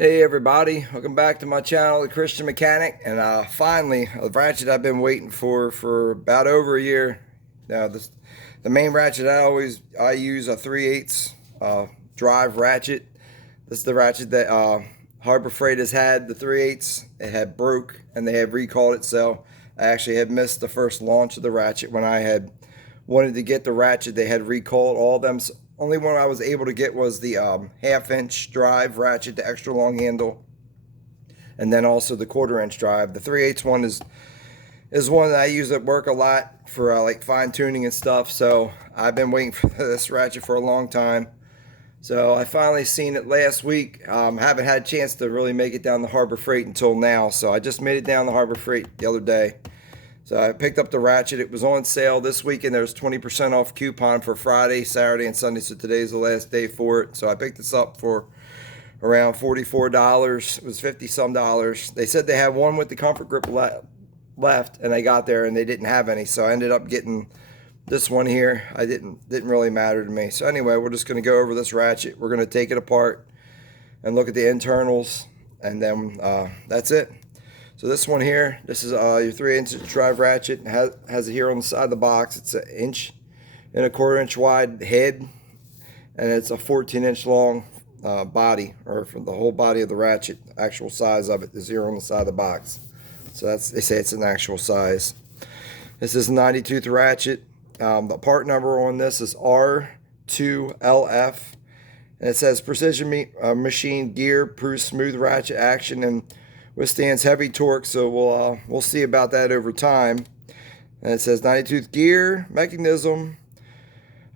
Hey everybody, welcome back to my channel, The Christian Mechanic, and finally, a ratchet I've been waiting for about over a year. Now, the main ratchet I use a 3/8 drive ratchet. This is the ratchet that Harbor Freight has had, the 3/8. It had broke and they had recalled it, so I actually had missed the first launch of the ratchet. When I had wanted to get the ratchet, they had recalled all of them. Only one I was able to get was the half-inch drive ratchet, the extra long handle, and then also the 1/4-inch drive. The 3/8 one is one that I use at work a lot for like fine tuning and stuff. So I've been waiting for this ratchet for a long time. So I finally seen it last week. Haven't had a chance to really make it down the Harbor Freight until now. So I just made it down the Harbor Freight the other day. So I picked up the ratchet. It was on sale this weekend. There's 20% off coupon for Friday, Saturday, and Sunday. So today's the last day for it. So I picked this up for around $44. It was 50 some dollars. They said they had one with the comfort grip left, and I got there and they didn't have any. So I ended up getting this one here. I didn't really matter to me. So anyway, we're just going to go over this ratchet. We're going to take it apart and look at the internals, and then that's it. So this one here, this is your 3/8 drive ratchet. It has it here on the side of the box. It's an 1 1/4 inch wide head, and it's a 14-inch long body, or for the whole body of the ratchet. Actual size of it is here on the side of the box. So they say it's an actual size. This is a 90-tooth ratchet. The part number on this is R2LF, and it says precision machine gear, proves smooth ratchet action and withstands heavy torque. So we'll see about that over time. And it says 90-tooth gear mechanism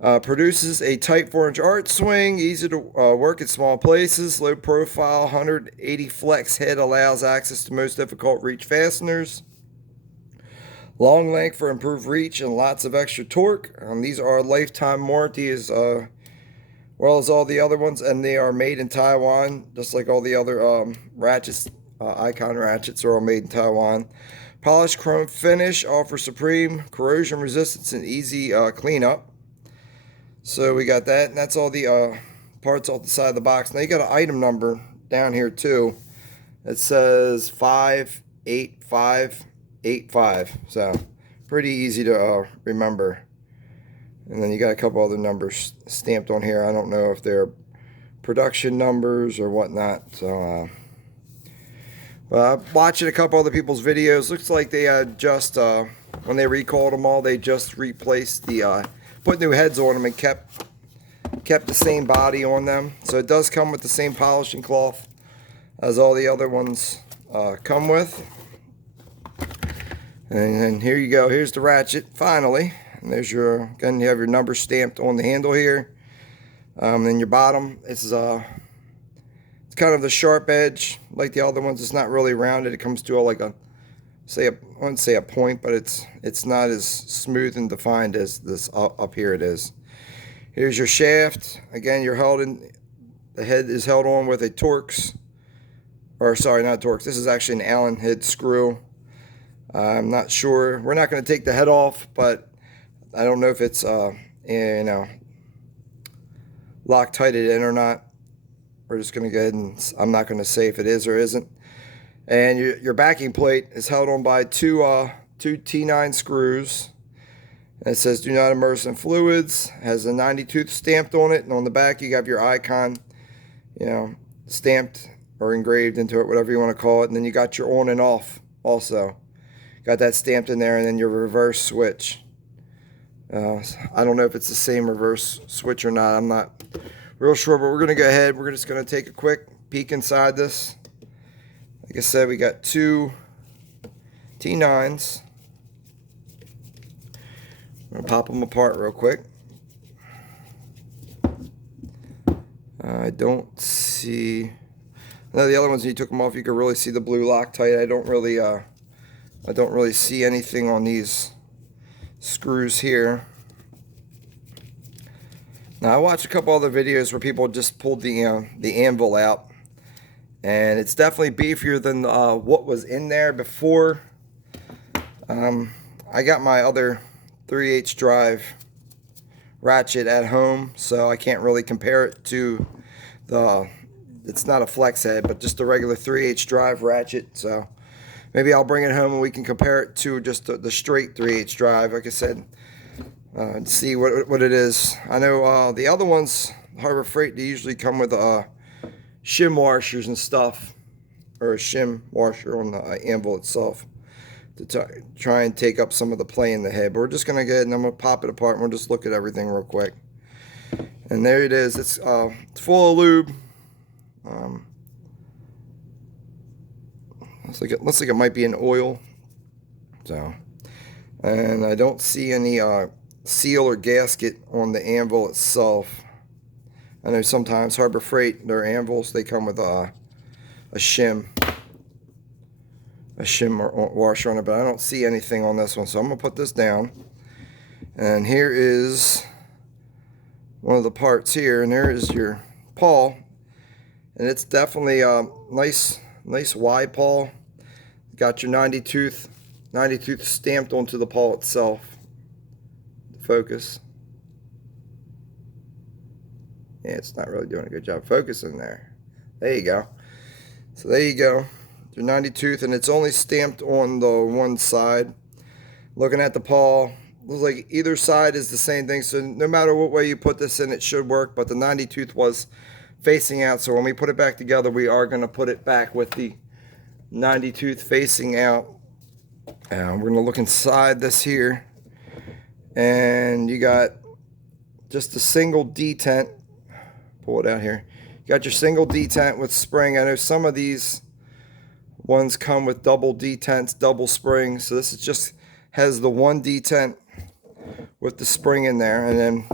produces a tight 4-inch arch swing, easy to work at small places, low profile, 180 flex head allows access to most difficult reach fasteners. Long length for improved reach and lots of extra torque. These are lifetime warranty as well as all the other ones, and they are made in Taiwan, just like all the other ratchets. Icon ratchets are all made in Taiwan. Polished chrome finish offers supreme corrosion resistance and easy cleanup. So we got that, and that's all the parts off the side of the box. Now you got an item number down here too. It says 58585. So pretty easy to remember. And then you got a couple other numbers stamped on here. I don't know if they're production numbers or whatnot. So watching a couple other people's videos, looks like they had just when they recalled them all, they just replaced the put new heads on them and kept the same body on them. So it does come with the same polishing cloth as all the other ones come with. And then here you go. Here's the ratchet finally. And there's your, again, you have your number stamped on the handle here. And your bottom, it's kind of the sharp edge like the other ones. It's not really rounded. It comes to like I wouldn't say a point, but it's not as smooth and defined as this up here it is. Here's your shaft. Again, the head is held on with a Torx, or sorry, not Torx. This is actually an Allen head screw. I'm not sure. We're not going to take the head off, but I don't know if it's Loctited in or not. We're just going to go ahead and I'm not going to say if it is or isn't. And your backing plate is held on by two T9 screws. And it says do not immerse in fluids. It has a 90-tooth stamped on it, and on the back you have your icon, stamped or engraved into it, whatever you want to call it. And then you got your on and off also. Got that stamped in there, and then your reverse switch. I don't know if it's the same reverse switch or not. I'm not real sure, but we're going to go ahead. We're just going to take a quick peek inside this. Like I said, we got two T9s. I'm going to pop them apart real quick. I don't see... No, the other ones, when you took them off, you could really see the blue Loctite. I don't really see anything on these screws here. Now, I watched a couple other videos where people just pulled the anvil out, and it's definitely beefier than what was in there before. I got my other 3/8 drive ratchet at home, so I can't really compare it to the it's not a flex head, but just a regular 3/8 drive ratchet. So maybe I'll bring it home and we can compare it to just the straight 3/8 drive, like I said, and see what it is. I know the other ones, Harbor Freight, they usually come with shim washers and stuff, or a shim washer on the anvil itself to try and take up some of the play in the head. But we're just gonna go ahead and I'm gonna pop it apart and we'll just look at everything real quick. And there it is. It's full of lube. Looks like it might be an oil. So, and I don't see any seal or gasket on the anvil itself. I know sometimes Harbor Freight, their anvils, they come with a shim washer on it, but I don't see anything on this one. So I'm gonna put this down. And here is one of the parts here, and there is your pawl, and it's definitely a nice wide pawl. Got your 90 tooth stamped onto the pawl itself. Focus. Yeah, it's not really doing a good job focusing there. There you go. So there you go. Your 90 tooth, and it's only stamped on the one side. Looking at the pawl, looks like either side is the same thing. So no matter what way you put this in, it should work. But the 90 tooth was facing out. So when we put it back together, we are going to put it back with the 90 tooth facing out. We're going to look inside this here. And you got just a single detent. Pull it out here. You got your single detent with spring. I know some of these ones come with double detents, double springs. So this is just has the one detent with the spring in there. And then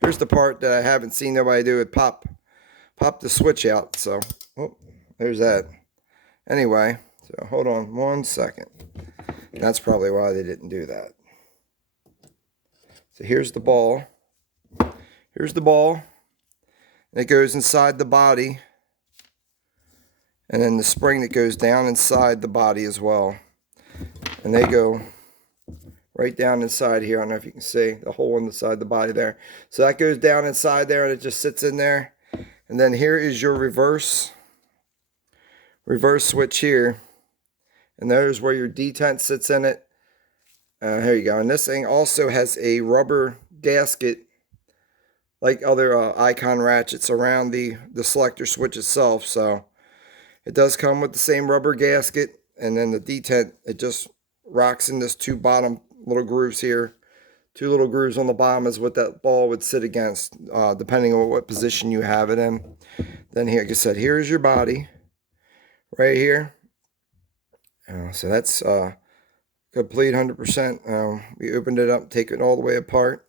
here's the part that I haven't seen nobody do it. Pop the switch out. So there's that. Anyway, so hold on 1 second. That's probably why they didn't do that. So here's the ball. Here's the ball. It goes inside the body. And then the spring that goes down inside the body as well. And they go right down inside here. I don't know if you can see the hole inside the body there. So that goes down inside there and it just sits in there. And then here is your reverse switch here. And there's where your detent sits in it. Here you go. And this thing also has a rubber gasket like other Icon ratchets around the selector switch itself. So it does come with the same rubber gasket, and then the detent, it just rocks in this two bottom little grooves here. Two little grooves on the bottom is what that ball would sit against, depending on what position you have it in. Then here, like I said, here's your body right here. So that's complete 100%. We opened it up, take it all the way apart.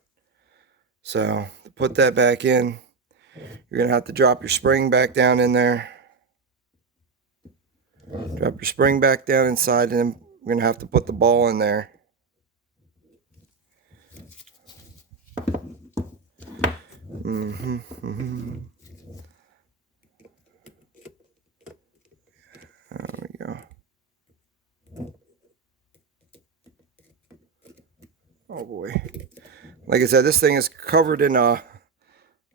So to put that back in, you're going to have to drop your spring back down in there. Drop your spring back down inside, and then we're going to have to put the ball in there. There we go. Oh boy. Like I said, this thing is covered in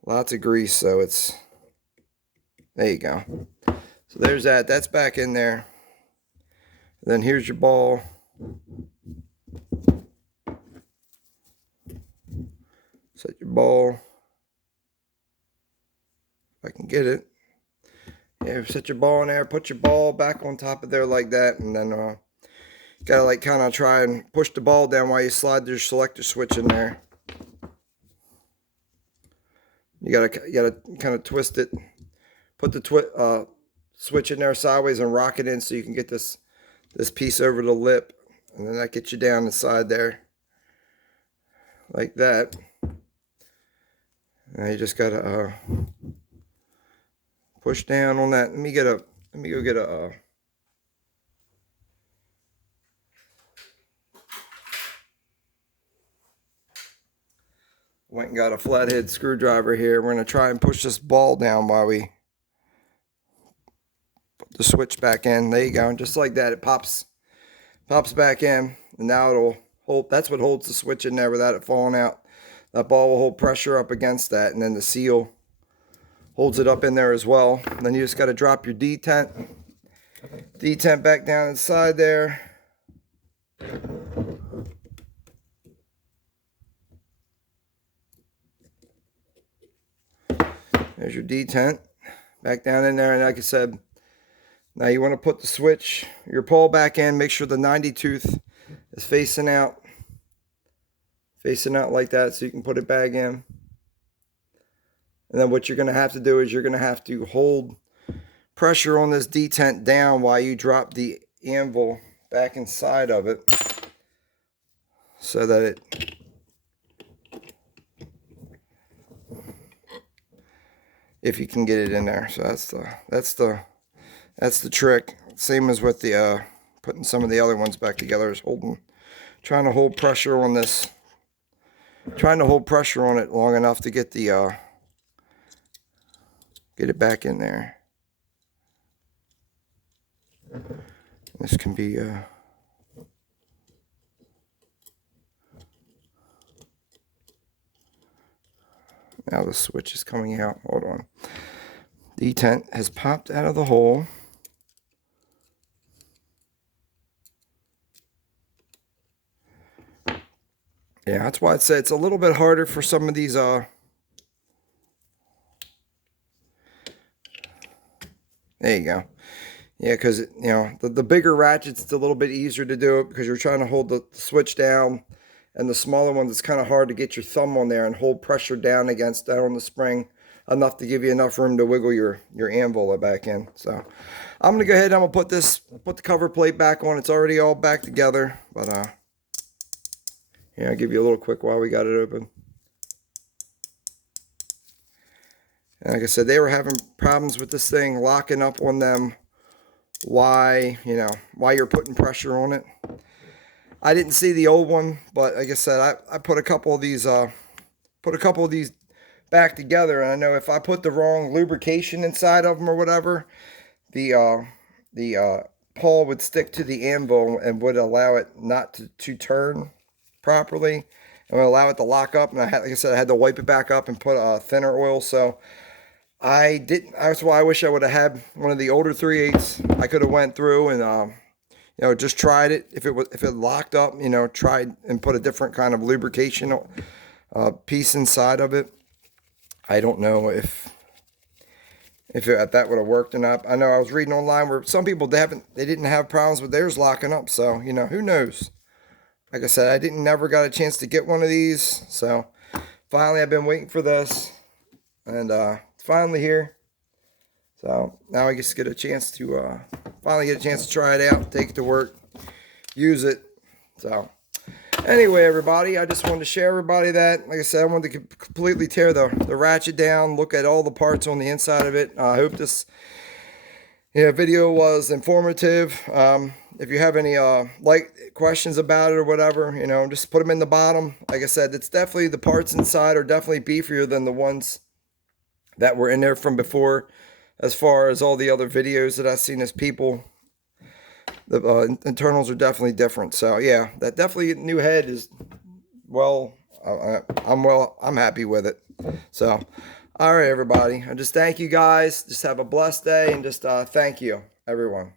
lots of grease, so it's, there you go. So there's that. That's back in there. And then here's your ball. Set your ball. If I can get it. Yeah, set your ball in there. Put your ball back on top of there like that, and then you gotta like kind of try and push the ball down while you slide your selector switch in there. You gotta kind of twist it. Put the switch in there sideways and rock it in so you can get this piece over the lip, and then that gets you down inside there like that. Now you just gotta push down on that. Let me go get a went and got a flathead screwdriver here. We're going to try and push this ball down while we put the switch back in. There you go. And just like that, it pops back in. And now it'll hold. That's what holds the switch in there without it falling out. That ball will hold pressure up against that, and then the seal holds it up in there as well. And then you just got to drop your detent back down inside there. There's your detent back down in there. And like I said, now you want to put the switch, your pole back in. Make sure the 90 tooth is facing out like that, so you can put it back in. And then what you're going to have to do is you're going to have to hold pressure on this detent down while you drop the anvil back inside of it, so that it if you can get it in there. So that's the trick. Same as with the putting some of the other ones back together, is trying to hold pressure on this, trying to hold pressure on it long enough to get the get it back in there. This can be now the switch is coming out. Hold on. Detent has popped out of the hole. Yeah, that's why I'd say it's a little bit harder for some of these there you go. Yeah, because you know the bigger ratchets, it's a little bit easier to do it because you're trying to hold the switch down, and the smaller ones, it's kind of hard to get your thumb on there and hold pressure down on the spring enough to give you enough room to wiggle your anvil back in. So I'm gonna go ahead and I'm gonna put the cover plate back on. It's already all back together, but yeah, I'll give you a little quick while we got it open. And like I said, they were having problems with this thing locking up on them. Why you're putting pressure on it. I didn't see the old one, but like I said, I put a couple of these back together, and I know if I put the wrong lubrication inside of them or whatever, the pole would stick to the anvil and would allow it not to turn properly, and would allow it to lock up. And like I said, I had to wipe it back up and put thinner oil. So I didn't. That's why I wish I would have had one of the older 3/8. I could have went through and just tried it. If it locked up, tried and put a different kind of lubrication piece inside of it. I don't know if that would have worked or not. I know I was reading online where some people they didn't have problems with theirs locking up. So who knows? Like I said, I never got a chance to get one of these. So finally, I've been waiting for this, and it's finally here. So now I just get a chance to finally get a chance to try it out, take it to work, use it. So anyway, everybody, I just wanted to share everybody that. Like I said, I wanted to completely tear the ratchet down, look at all the parts on the inside of it. I hope this video was informative. If you have any questions about it or whatever, just put them in the bottom. Like I said, it's definitely, the parts inside are definitely beefier than the ones that were in there from before. As far as all the other videos that I've seen as people, the internals are definitely different. So yeah, that definitely new head is, well, I'm happy with it. So all right, everybody, I just thank you guys. Just have a blessed day, and just thank you, everyone.